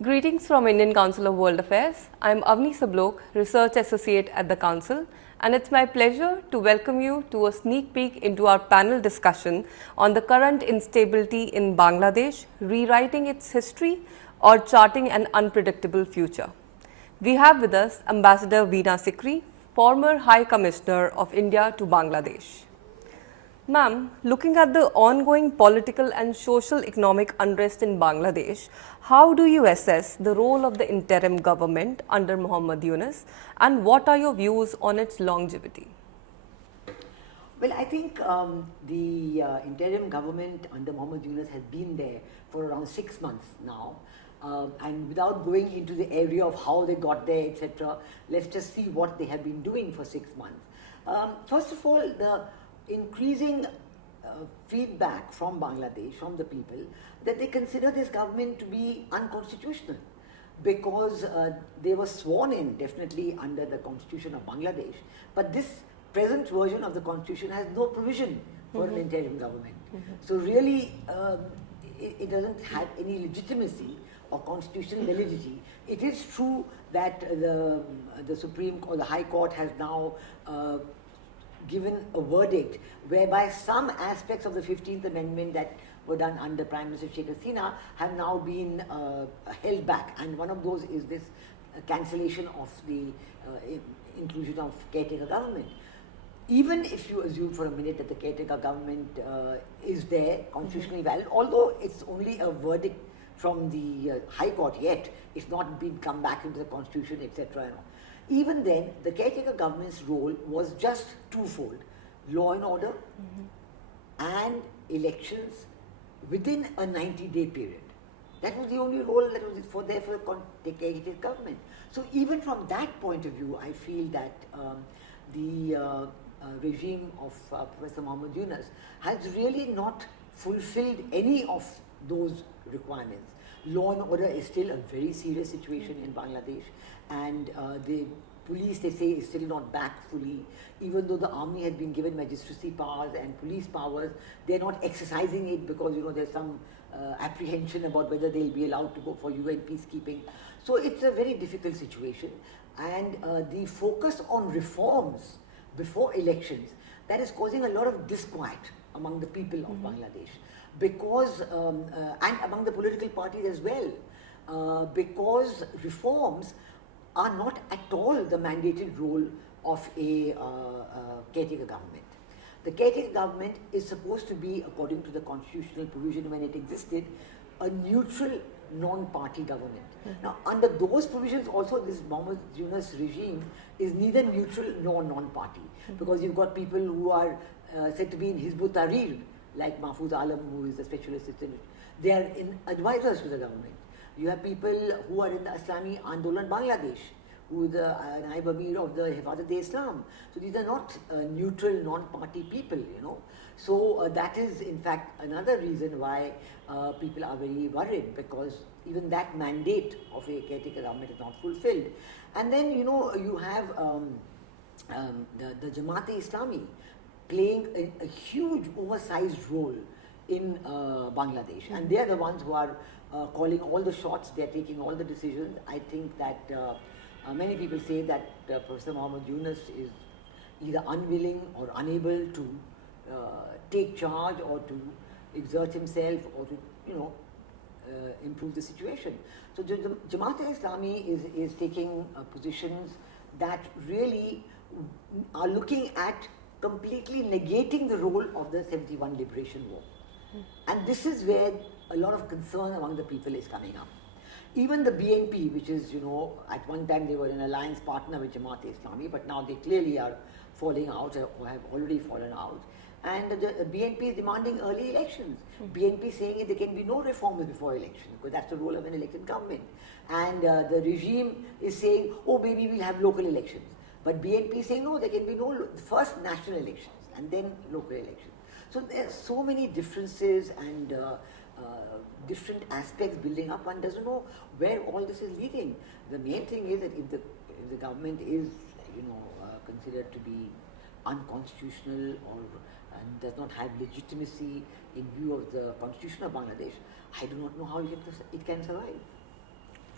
Greetings from Indian Council of World Affairs. I am Avni Sablok, Research Associate at the Council, and it's my pleasure to welcome you to a sneak peek into our panel discussion on the current instability in Bangladesh, rewriting its history or charting an unpredictable future. We have with us Ambassador Veena Sikri, former High Commissioner of India to Bangladesh. Ma'am, looking at the ongoing political and social economic unrest in Bangladesh, how do you assess the role of the interim government under Muhammad Yunus and what are your views on its longevity? Well, I think the interim government under Muhammad Yunus has been there for around 6 months now. And without going into the area of how they got there, etc., let's just see what they have been doing for 6 months. First of all, the increasing feedback from Bangladesh, from the people, that they consider this government to be unconstitutional because they were sworn in definitely under the constitution of Bangladesh, but this present version of the constitution has no provision for an interim government. So really it doesn't have any legitimacy or constitutional validity. It is true that the Supreme or the High Court has now given a verdict whereby some aspects of the 15th Amendment that were done under Prime Minister Sheikh Hasina have now been held back, and one of those is this cancellation of the inclusion of caretaker government. Even if you assume for a minute that the caretaker government is there, constitutionally valid, although it's only a verdict from the High Court yet, it's not been come back into the constitution, etc. Even then, the caretaker government's role was just twofold: law and order and elections within a 90-day period. That was the only role that was for the caretaker government. So even from that point of view, I feel that the regime of Professor Muhammad Yunus has really not fulfilled any of those requirements. Law and order is still a very serious situation in Bangladesh, and the police, they say, is still not back fully. Even though the army has been given magistracy powers and police powers, they're not exercising it because there's some apprehension about whether they'll be allowed to go for UN peacekeeping. So it's a very difficult situation, and the focus on reforms before elections, that is causing a lot of disquiet among the people of Bangladesh, because and among the political parties as well, because reforms are not at all the mandated role of a caretaker government. The caretaker government is supposed to be, according to the constitutional provision when it existed, a neutral non-party government. Now, under those provisions also, this Muhammad Yunus regime is neither neutral nor non-party, because you've got people who are said to be in Hizb ut-Tahrir, like Mahfouz Alam, who is the special assistant. They are advisors to the government. You have people who are in the Islami Andolan Bangladesh, who is the Naib Amir of the Hifazat-e-Islam. So these are not neutral, non-party people, So that is in fact another reason why people are very worried, because even that mandate of a caretaker government is not fulfilled. And then, you have the Jamaat-e-Islami playing a huge oversized role in Bangladesh. And they are the ones who are calling all the shots, they are taking all the decisions. I think that many people say that Professor Muhammad Yunus is either unwilling or unable to take charge or to exert himself or to, improve the situation. So Jamaat-e-Islami is taking positions that really are looking at completely negating the role of the 71 Liberation War. And this is where a lot of concern among the people is coming up. Even the BNP, which is, at one time they were an alliance partner with Jamaat-e-Islami, but now they clearly are falling out or have already fallen out. And the BNP is demanding early elections. BNP saying there can be no reforms before elections, because that's the role of an elected government. And the regime is saying, oh, maybe we'll have local elections. But BNP is saying, no, there can be first national elections and then local elections. So there are so many differences and different aspects building up. One doesn't know where all this is leading. The main thing is that if the government is, considered to be unconstitutional and does not have legitimacy in view of the constitution of Bangladesh, I do not know how it can survive.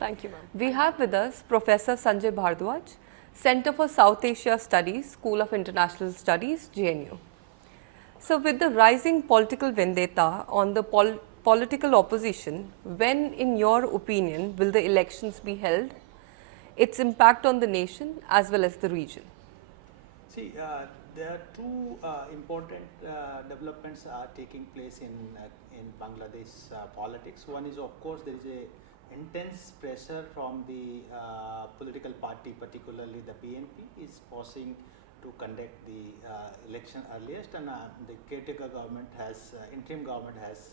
Thank you, ma'am. We have with us Professor Sanjay Bhardwaj, Center for South Asia Studies, School of International Studies, JNU. So, with the rising political vendetta on the political opposition, when, in your opinion, will the elections be held? Its impact on the nation as well as the region? See, there are two important developments are taking place in Bangladesh politics. One is, of course, there is a intense pressure from the political party, particularly the BNP, is forcing to conduct the election earliest, and the caretaker government has, interim government has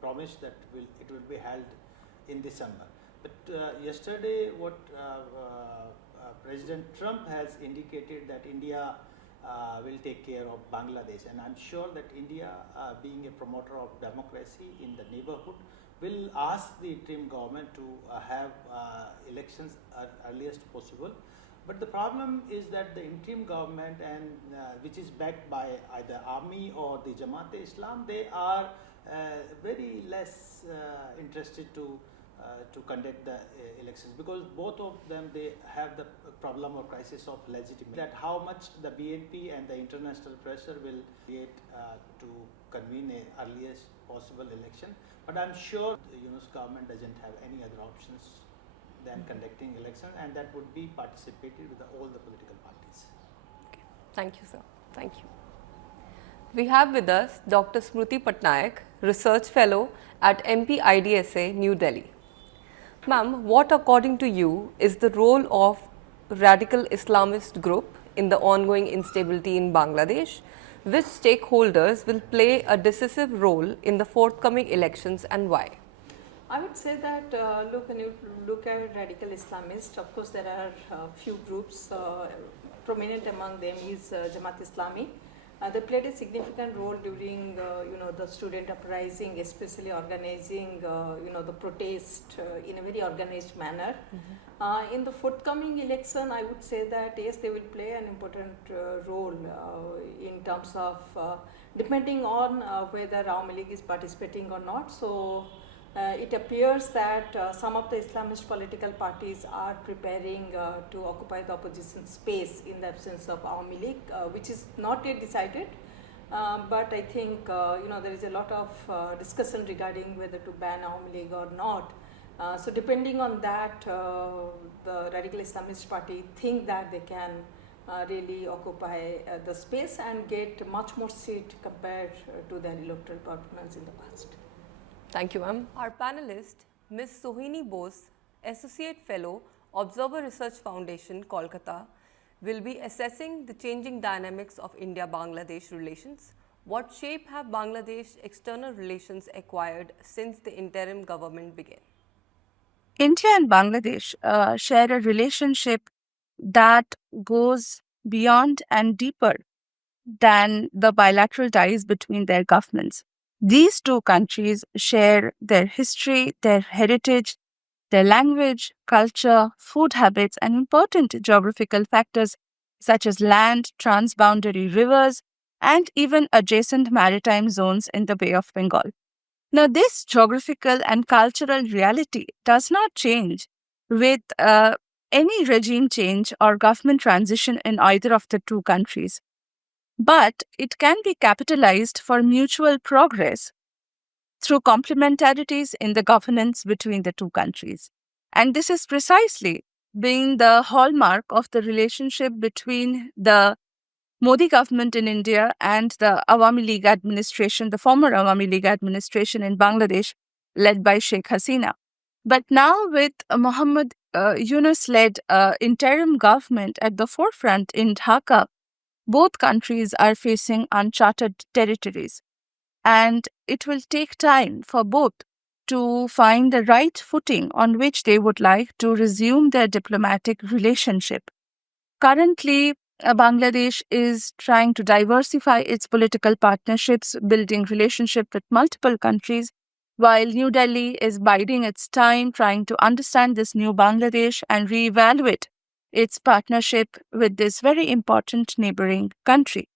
promised that it will be held in December. But yesterday, what President Trump has indicated that India will take care of Bangladesh, and I'm sure that India, being a promoter of democracy in the neighborhood, will ask the interim government to have elections earliest possible. But the problem is that the interim government, and which is backed by either army or the Jamaat-e-Islam, they are very less interested to conduct the elections, because both of them, they have the problem or crisis of legitimacy, that how much the BNP and the international pressure will create to convene a earliest possible election. But I'm sure the Yunus government doesn't have any other options than conducting election, and that would be participated with all the political parties. Okay. Thank you, sir. Thank you. We have with us Dr. Smruti Patnaik, Research Fellow at MP IDSA, New Delhi. Ma'am, what according to you is the role of radical Islamist group in the ongoing instability in Bangladesh? Which stakeholders will play a decisive role in the forthcoming elections and why? I would say that look, when you look at radical Islamists, of course there are few groups. Prominent among them is Jamaat Islami. They played a significant role during the student uprising, especially organizing the protest in a very organized manner. Mm-hmm. In the forthcoming election, I would say that yes, they will play an important role in terms of depending on whether Awami League is participating or not. So it appears that some of the Islamist political parties are preparing to occupy the opposition space in the absence of Awami League, which is not yet decided. But I think there is a lot of discussion regarding whether to ban Awami League or not. So depending on that, the radical Islamist party think that they can really occupy the space and get much more seat compared to their electoral performance in the past. Thank you, ma'am. Our panelist, Ms. Sohini Bose, Associate Fellow, Observer Research Foundation, Kolkata, will be assessing the changing dynamics of India-Bangladesh relations. What shape have Bangladesh external relations acquired since the interim government began? India and Bangladesh share a relationship that goes beyond and deeper than the bilateral ties between their governments. These two countries share their history, their heritage, their language, culture, food habits, and important geographical factors such as land, transboundary rivers, and even adjacent maritime zones in the Bay of Bengal. Now, this geographical and cultural reality does not change with any regime change or government transition in either of the two countries. But it can be capitalized for mutual progress through complementarities in the governance between the two countries. And this is precisely being the hallmark of the relationship between the Modi government in India and the Awami League administration, the former Awami League administration in Bangladesh, led by Sheikh Hasina. But now with Mohammed Yunus-led interim government at the forefront in Dhaka, both countries are facing uncharted territories. And it will take time for both to find the right footing on which they would like to resume their diplomatic relationship. Currently, Bangladesh is trying to diversify its political partnerships, building relationship with multiple countries, while New Delhi is biding its time, trying to understand this new Bangladesh and reevaluate its partnership with this very important neighboring country.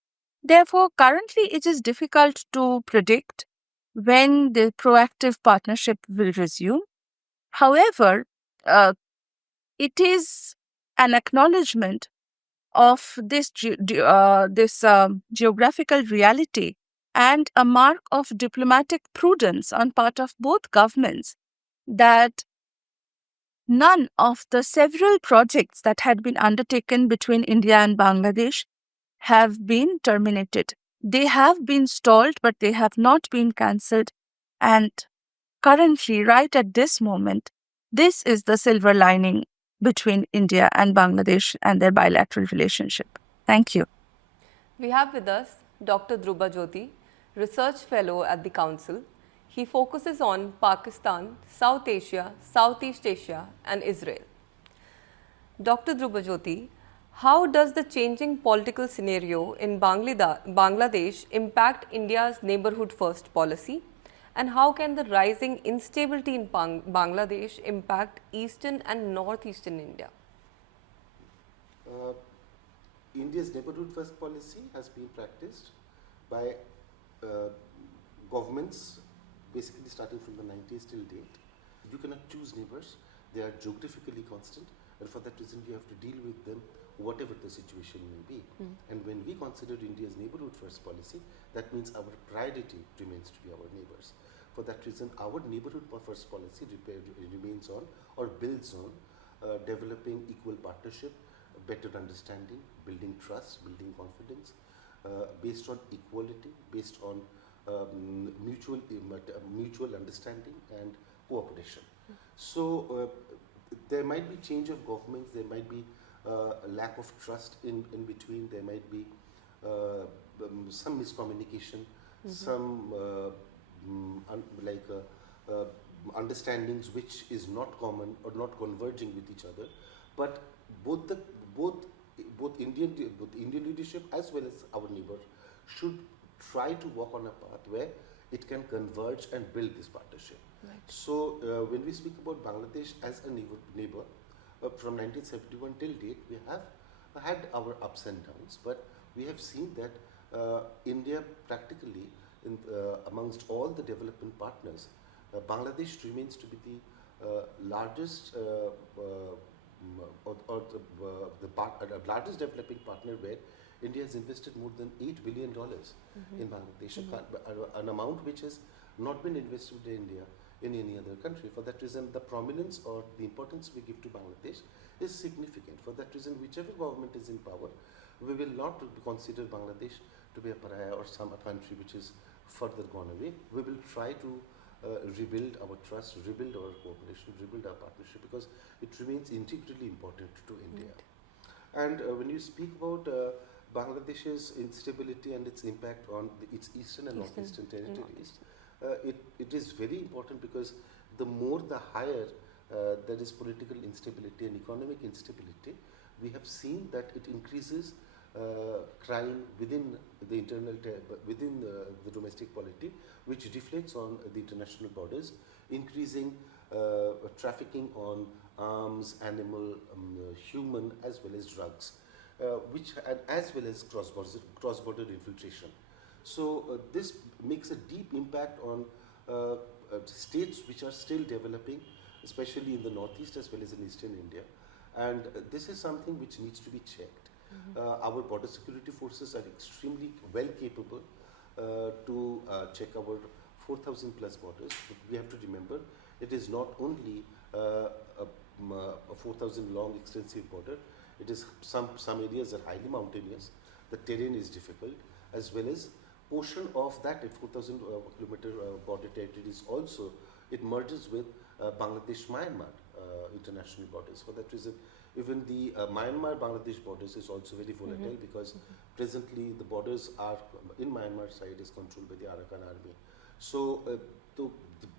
Therefore, currently it is difficult to predict when the proactive partnership will resume. However, it is an acknowledgement of this geographical reality and a mark of diplomatic prudence on part of both governments that none of the several projects that had been undertaken between India and Bangladesh have been terminated. They have been stalled, but they have not been cancelled. And currently, right at this moment, this is the silver lining between India and Bangladesh and their bilateral relationship. Thank you. We have with us Dr. Dhruba Jyoti, Research Fellow at the Council. He focuses on Pakistan, South Asia, Southeast Asia, and Israel. Dr. Dhruba Jyoti, how does the changing political scenario in Bangladesh impact India's neighborhood first policy? And how can the rising instability in Bangladesh impact eastern and northeastern India? India's neighborhood first policy has been practiced by governments basically starting from the 90s till date. You cannot choose neighbors, they are geographically constant, and for that reason you have to deal with them whatever the situation may be. And when we consider India's neighborhood first policy, that means our priority remains to be our neighbors. For that reason, our neighborhood first policy remains on or builds on developing equal partnership, better understanding, building trust, building confidence, based on equality, based on mutual understanding and cooperation. So there might be change of governments, there might be a lack of trust in between, there might be some miscommunication, some understandings which is not common or not converging with each other, but both Indian leadership as well as our neighbor should try to walk on a path where it can converge and build this partnership. Right. So when we speak about Bangladesh as a neighbor from 1971 till date, we have had our ups and downs, but we have seen that India practically amongst all the development partners, Bangladesh remains to be the largest largest developing partner, where India has invested more than $8 billion in Bangladesh, an amount which has not been invested in India in any other country. For that reason, the prominence or the importance we give to Bangladesh is significant. For that reason, whichever government is in power, we will not consider Bangladesh to be a pariah or some country which is further gone away. We will try to rebuild our trust, rebuild our cooperation, rebuild our partnership, because it remains integrally important to India. And when you speak about Bangladesh's instability and its impact on its eastern and northeastern territories, it is very important, because the more the higher there is political instability and economic instability, we have seen that it increases crime within the within the domestic polity, which reflects on the international borders, increasing trafficking on arms, animal, human, as well as drugs, as well as cross-border infiltration. So this makes a deep impact on states which are still developing, especially in the northeast as well as in eastern India, and this is something which needs to be checked. Our border security forces are extremely well capable to check our 4,000 plus borders. But we have to remember, it is not only a 4,000 long extensive border. It is some areas are highly mountainous, the terrain is difficult, as well as portion of that 4,000 kilometer border territory is also, it merges with Bangladesh-Myanmar international borders. For that reason, even the Myanmar-Bangladesh borders is also very volatile, because presently the borders are in Myanmar side is controlled by the Arakan army. So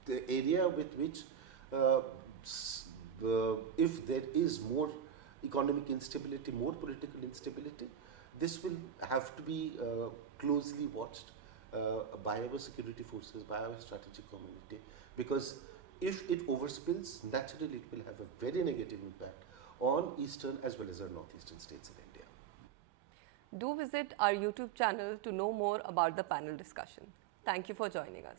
the area with which if there is more economic instability, more political instability, this will have to be closely watched by our security forces, by our strategic community, because if it overspills, naturally it will have a very negative impact on eastern as well as our northeastern states in India. Do visit our YouTube channel to know more about the panel discussion. Thank you for joining us.